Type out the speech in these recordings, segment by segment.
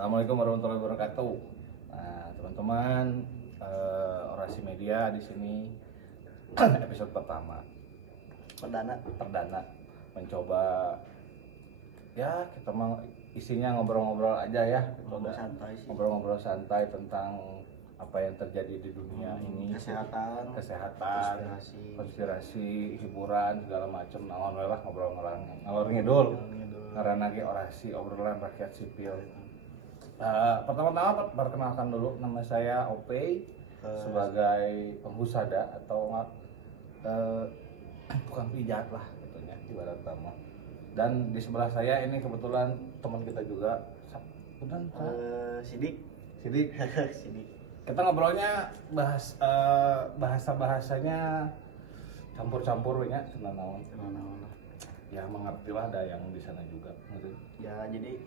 Assalamualaikum warahmatullahi wabarakatuh. Nah, teman-teman, Orasi Media di sini episode pertama perdana mencoba ya kita isinya ngobrol-ngobrol aja ya, ngobrol-ngobrol santai tentang apa yang terjadi di dunia ini, kesehatan, konspirasi, hiburan segala macam. Naon we lah ngobrol ngalor ngidul karena lagi orasi obrolan rakyat sipil. Pertama-tama perkenalkan dulu, nama saya Opey sebagai penghusada atau tukang pijat lah gitu ya ibarat tamu. Dan di sebelah saya ini kebetulan teman kita juga, Sidik. Sidik. Kita ngobrolnya bahasanya campur-campur ya, naon. Ya mengertilah, ada yang di sana juga. Gitu. Ya jadi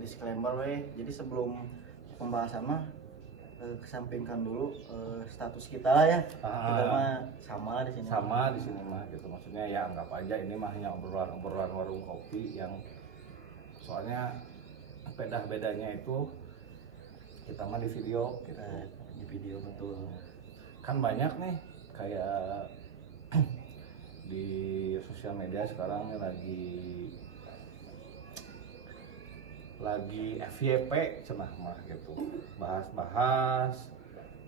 disclaimer jadi sebelum pembahasan mah kesampingkan dulu status kita lah ya. Kita mah sama di sini. Sama di sini mah gitu. Maksudnya ya anggap aja ini mah hanya obrolan warung kopi yang soalnya bedanya itu kita mah di video gitu. Di video betul. Kan banyak nih kayak di sosial media sekarang nih lagi FYP cenah mah gitu, bahas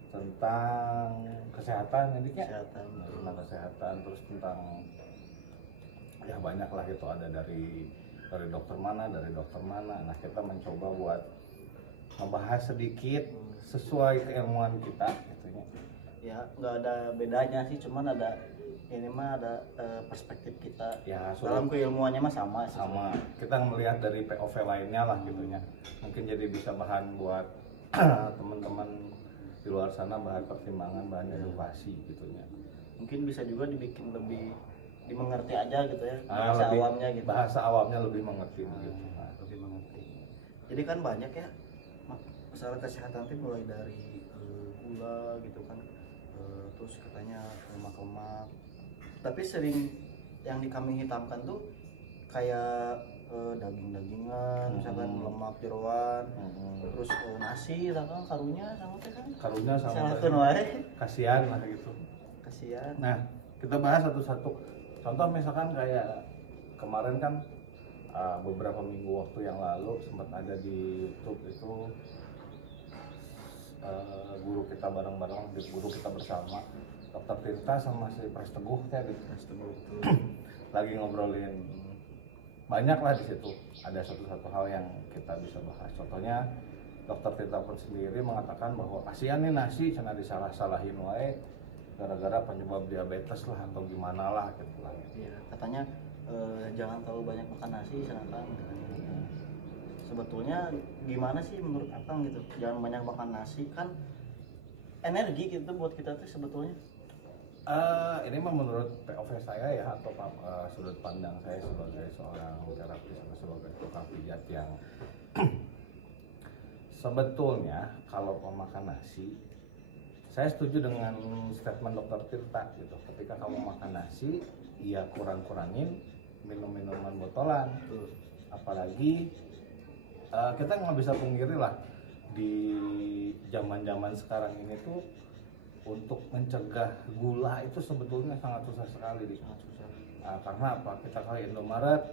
tentang kesehatan tentang kesehatan, terus tentang ya banyak lah gitu, ada dari dokter mana. Nah kita mencoba buat membahas sedikit sesuai keilmuan kita gitu ya. Nggak ada bedanya sih, cuman ada ini mah ada perspektif kita ya, dalam keilmuannya mah sama. Kita melihat dari POV lainnya lah gitunya, mungkin jadi bisa bahan buat teman-teman di luar sana, bahan pertimbangan, bahan edukasi gitunya. Mungkin bisa juga dibikin lebih dimengerti aja gitu ya, bahasa awamnya lebih mengerti begitu. Lebih mengerti. Jadi kan banyak ya masalah kesehatan itu, mulai dari gula gitu kan, terus katanya lemak, tapi sering yang kami hitamkan tuh kayak daging-dagingan, misalkan lemak jeroan, terus nasi kan karunya sama kasihan lah gitu. Nah kita bahas satu-satu. Contoh misalkan kayak kemarin kan beberapa minggu waktu yang lalu sempat ada di YouTube itu guru kita guru kita bersama Dr. Tirta sama si Pres Teguh lagi ngobrolin banyak lah. Di situ ada satu hal yang kita bisa bahas. Contohnya Dr. Tirta pun sendiri mengatakan bahwa kasihan nih nasi cenah disalah-salahin wae gara-gara penyebab diabetes lah atau gimana lah gitu lah. Iya, katanya jangan terlalu banyak makan nasi silakan. Sebetulnya gimana sih menurut Akang gitu, jangan banyak makan nasi, kan energi gitu buat kita tuh sebetulnya. Ini mah menurut POV saya ya, atau sudut pandang saya sebagai seorang terapis atau sebagai tukang pijat yang sebetulnya kalau mau makan nasi, saya setuju dengan statement Dr. Tirta gitu. Ketika kamu makan nasi, ya kurangin minum minuman botolan. Apalagi kita nggak bisa pungkiri lah di zaman sekarang ini tuh untuk mencegah gula itu sebetulnya sangat susah sekali. Karena apa? Kita ke Indomaret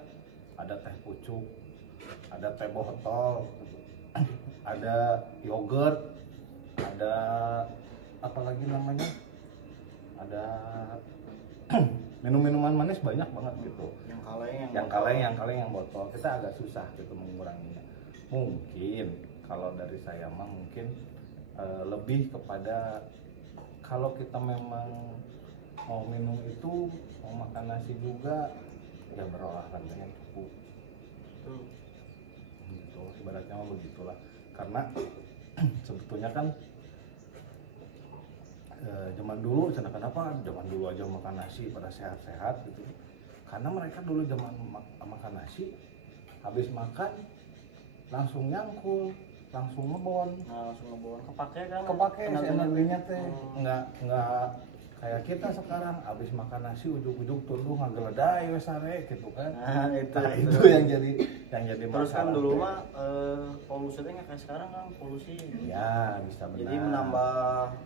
ada teh pucuk, ada teh botol, ada yogurt, ada apa lagi namanya, ada minuman manis banyak banget gitu. Yang kaleng yang botol, kita agak susah gitu menguranginya. Mungkin kalau dari saya mah mungkin lebih kepada kalau kita memang mau minum itu, mau makan nasi juga, ya berolahraganya cukup. Gitu, ibaratnya mah begitulah. Karena sebetulnya kan zaman dulu, kenapa zaman dulu aja makan nasi pada sehat-sehat gitu. Karena mereka dulu zaman makan nasi, habis makan langsung nyangkul, langsung ngebon, kepake energinya teh nggak kayak kita sekarang abis makan nasi ujuk-ujuk tunduh ngageledai we sare gitu kan. Nah, Nah, itu. itu yang jadi Terus kan masalah. dulu mah polusinya nggak kayak sekarang kan polusi. Ya bisa benar. Jadi menambah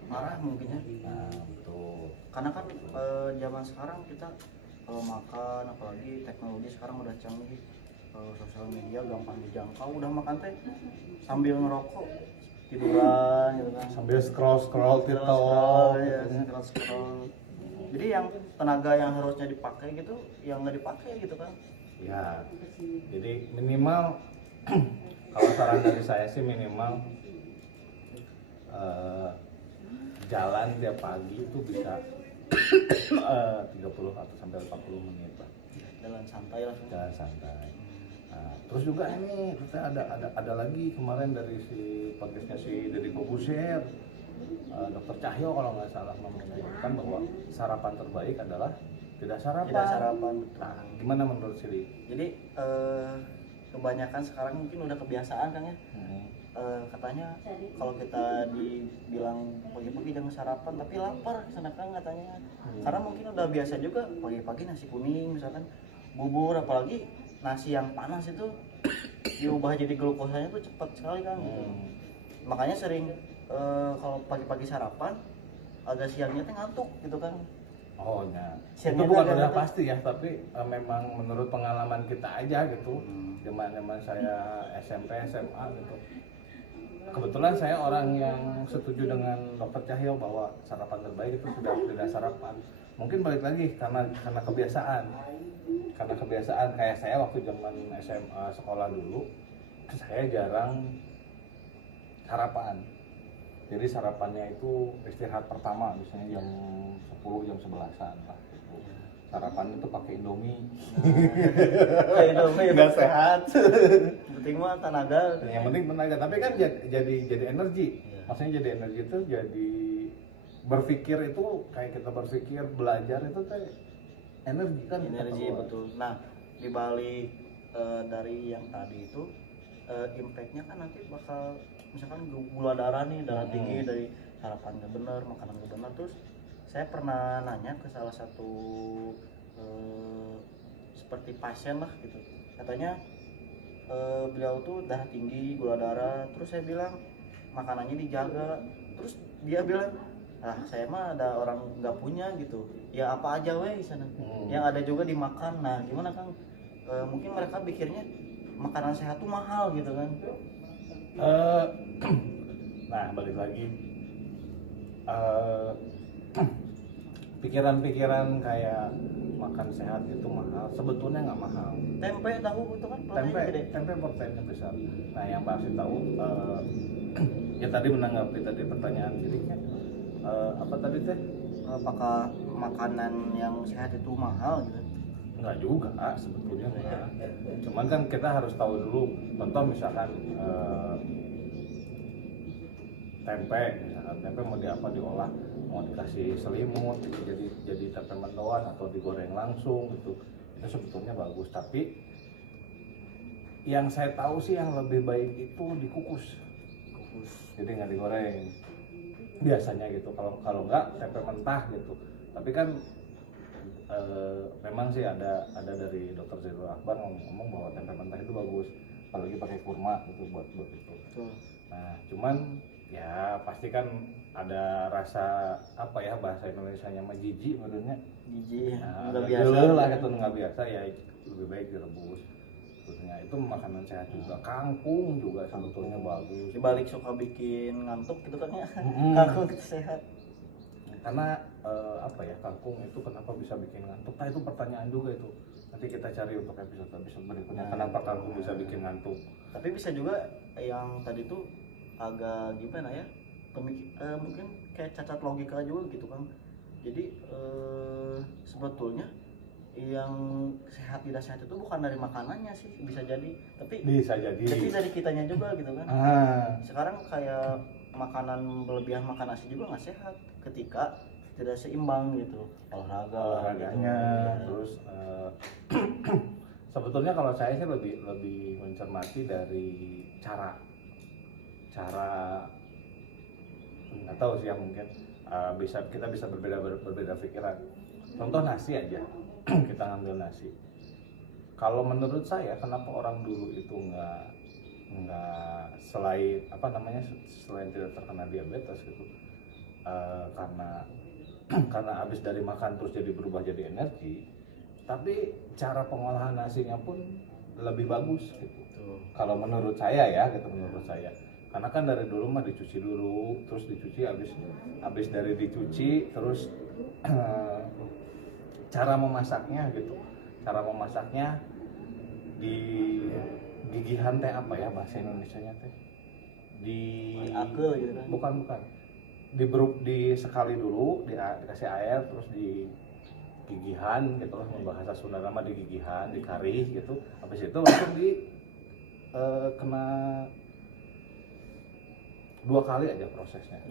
marah mungkin ya. Nah, betul. Karena kan zaman sekarang kita kalau makan apalagi teknologi sekarang udah canggih, sosial media gampang dijangkau, udah makan teh sambil ngerokok tiduran gitu kan, Sambil scroll Scroll, TikTok ya, gitu. scroll. Jadi yang tenaga yang harusnya dipakai gitu yang nggak dipakai gitu kan. Ya, jadi minimal kalau saran dari saya sih minimal jalan tiap pagi itu bisa 30 atau sampai 40 menit lah, Jalan santai lah. jalan santai. Nah, terus juga ini kita ada lagi kemarin dari si podcastnya si Deddy Kobusier, Dokter Cahyo kalau nggak salah menyebutkan bahwa sarapan terbaik adalah tidak sarapan. Tidak sarapan. Nah, gimana menurut Siri? Jadi kebanyakan sekarang mungkin udah kebiasaan kan ya. Katanya kalau kita dibilang pagi-pagi jangan sarapan tapi lapar sana kan katanya. Karena mungkin udah biasa juga pagi-pagi nasi kuning misalkan bubur, apalagi nasi yang panas itu diubah jadi glukosanya tuh cepat sekali kan gitu. Makanya sering kalau pagi-pagi sarapan agak siangnya tuh ngantuk gitu kan. Oh ya, Siangnya itu bukan agak udah ngantuk. pasti ya, tapi memang menurut pengalaman kita aja gitu. Zaman saya SMP, SMA gitu. Kebetulan saya orang yang setuju dengan Dokter Cahyo bahwa sarapan terbaik itu tidak sarapan. Mungkin balik lagi karena kebiasaan. Karena kebiasaan kayak saya waktu zaman SMA sekolah dulu, saya jarang sarapan. Jadi sarapannya itu istirahat pertama, misalnya jam 10, jam 11-an lah gitu. Sarapannya itu pakai Indomie. Kayak Indomie Nggak sehat. penting mah tenaga. Yang penting tenaga, tapi kan jadi energi. Iya. Maksudnya jadi energi itu jadi berpikir itu kayak kita berpikir belajar itu teh energi kan kita Energi keluar. betul. Nah, dibalik dari yang tadi itu impactnya kan nanti bakal misalkan gula darah nih, darah tinggi dari sarapan nggak benar, makanan nggak benar. Terus saya pernah nanya ke salah satu seperti pasien lah gitu, katanya beliau tuh darah tinggi, gula darah. Terus saya bilang makanannya dijaga. Terus dia bilang, ah saya mah ada orang nggak punya gitu, ya apa aja weh di sana yang ada juga dimakan. Nah gimana Kang, mungkin mereka pikirnya makanan sehat tuh mahal gitu kan. Nah balik lagi pikiran-pikiran kayak makan sehat itu mahal, sebetulnya nggak mahal. Tempe tahu itu kan proteinnya gede. Tempe proteinnya besar. Nah yang pasti tahu ya tadi menanggapi tadi pertanyaan jadi apa tadi teh, Apakah makanan yang sehat itu mahal gitu? nggak juga sebetulnya enggak. Cuman kan kita harus tahu dulu, contoh misalkan tempe mau diolah, mau dikasih selimut gitu, jadi tempe mendoan atau digoreng langsung gitu, itu sebetulnya bagus. Tapi yang saya tahu sih yang lebih baik itu dikukus, jadi nggak digoreng biasanya gitu. Kalau nggak tempe mentah gitu. Tapi kan memang sih ada dari Dokter Zairul Akbar ngomong bahwa tempe mentah itu bagus, apalagi pakai kurma gitu buat itu. Betul. Nah cuman ya pasti kan ada rasa apa ya, bahasa Indonesianya mah jijik menurutnya. Jijik, Nah, nggak agak biasa. geuleul lah gitu, nggak biasa ya, lebih baik direbus. Sebetulnya itu makanan sehat juga. Kangkung juga sebetulnya bagus. Dibalik suka bikin ngantuk gitu kan ya. Mm-mm. Kangkung itu sehat. Karena apa ya, kangkung itu kenapa bisa bikin ngantuk? Nah itu pertanyaan juga itu. Nanti kita cari untuk episode berikutnya. Kenapa kangkung bisa bikin ngantuk? Tapi bisa juga yang tadi tuh agak gimana ya? Mungkin kayak cacat logika juga gitu kan. Jadi sebetulnya yang sehat tidak sehat itu bukan dari makanannya sih, bisa jadi, tapi dari kitanya juga gitu kan. Sekarang kayak makanan berlebihan, makan nasi juga nggak sehat ketika tidak seimbang gitu olahraganya gitu. Terus sebetulnya kalau saya sih lebih mencermati dari cara nggak tahu sih ya, mungkin kita bisa berbeda pikiran. Contoh nasi aja, kita ngambil nasi. Kalau menurut saya, kenapa orang dulu itu nggak selain tidak terkena diabetes gitu, karena habis dari makan terus jadi berubah jadi energi, tapi cara pengolahan nasinya pun lebih bagus gitu. Kalau menurut saya ya, gitu menurut saya. Karena kan dari dulu mah dicuci dulu, terus dicuci habis dari dicuci terus cara memasaknya gitu. Cara memasaknya di gigihan teh apa ya bahasa Indonesianya teh? Akel gitu kan. Bukan. Di sekali dulu dikasih air terus di gigihan gitu lah, bahasa Sunda nama di gigihan, dikarih gitu. Habis itu langsung kena 2 kali aja prosesnya.